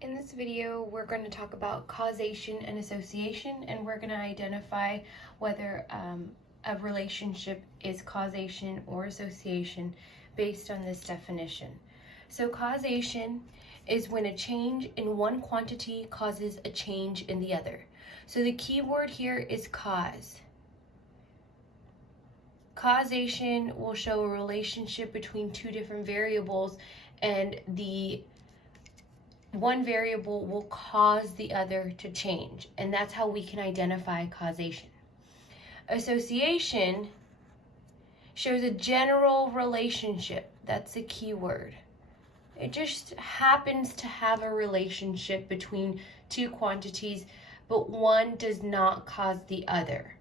In this video, we're going to talk about causation and association, and we're going to identify whether a relationship is causation or association based on this definition. So causation is when a change in one quantity causes a change in the other. So the key word here is cause. Causation will show a relationship between two different variables, and the one variable will cause the other to change, and that's how we can identify causation. Association shows a general relationship. That's the key word. It just happens to have a relationship between two quantities, but one does not cause the other.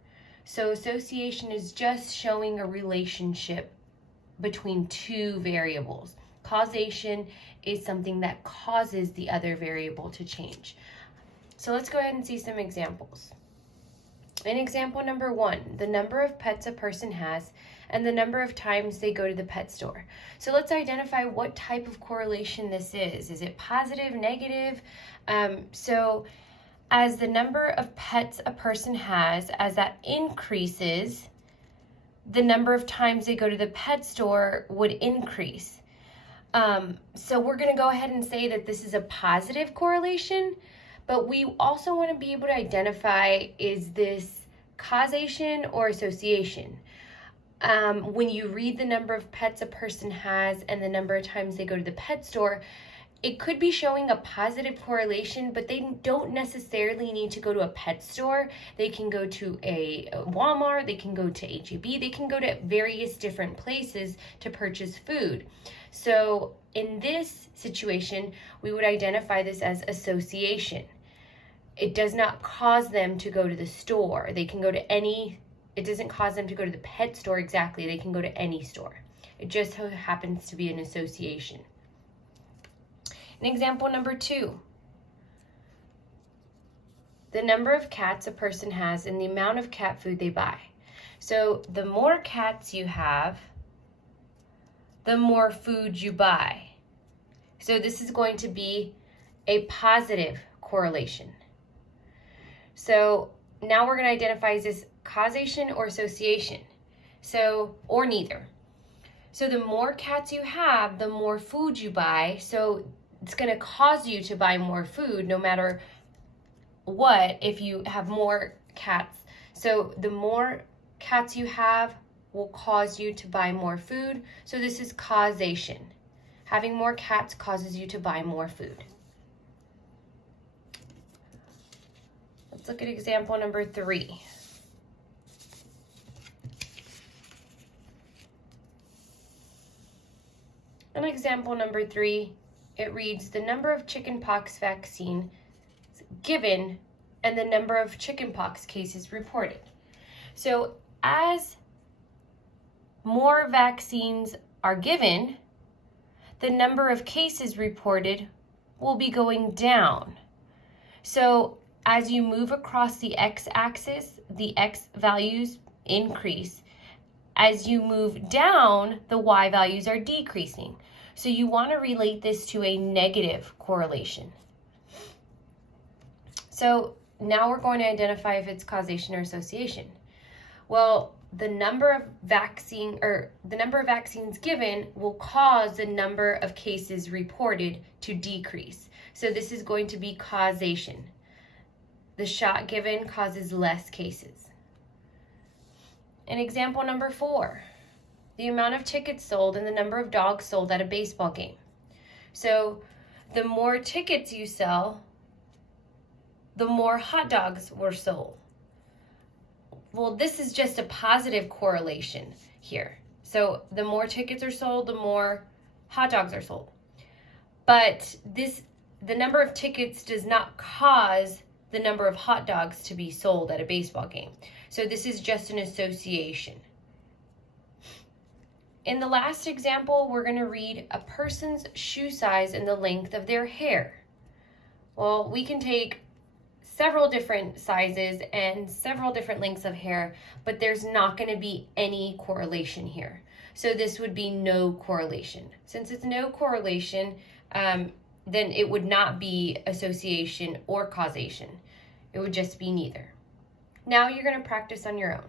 So association is just showing a relationship between two variables. Causation is something that causes the other variable to change. So let's go ahead and see some examples. In example number 1, the number of pets a person has and the number of times they go to the pet store. So let's identify what type of correlation this is. Is it positive, negative? So as the number of pets a person has, as that increases, the number of times they go to the pet store would increase. So we're going to go ahead and say that this is a positive correlation, but we also want to be able to identify, is this causation or association? When you read the number of pets a person has and the number of times they go to the pet store, it could be showing a positive correlation, but they don't necessarily need to go to a pet store. They can go to a Walmart, they can go to H-E-B, they can go to various different places to purchase food. So in this situation, we would identify this as association. It does not cause them to go to the store. They can go to it doesn't cause them to go to the pet store exactly. They can go to any store. It just happens to be an association. In example number 2, the number of cats a person has and the amount of cat food they buy. So the more cats you have, the more food you buy. So this is going to be a positive correlation. So now we're going to identify, is this causation or association? So, or neither. So the more cats you have, the more food you buy. So it's going to cause you to buy more food no matter what if you have more cats. So the more cats you have will cause you to buy more food. So this is causation. Having more cats causes you to buy more food. Let's look at example number 3. In example number 3, it reads the number of chickenpox vaccine given and the number of chickenpox cases reported. So as more vaccines are given, the number of cases reported will be going down. So as you move across the x-axis, the x values increase. As you move down, the y values are decreasing. So you want to relate this to a negative correlation. So now we're going to identify if it's causation or association. Well, the number of vaccines given will cause the number of cases reported to decrease. So this is going to be causation. The shot given causes less cases. In example number 4, the amount of tickets sold and the number of dogs sold at a baseball game. So the more tickets you sell, the more hot dogs were sold. Well, this is just a positive correlation here. So the more tickets are sold, the more hot dogs are sold. But the number of tickets does not cause the number of hot dogs to be sold at a baseball game. So this is just an association. In the last example, we're going to read a person's shoe size and the length of their hair. Well, we can take several different sizes and several different lengths of hair, but there's not going to be any correlation here. So this would be no correlation. Since it's no correlation, then it would not be association or causation. It would just be neither. Now you're going to practice on your own.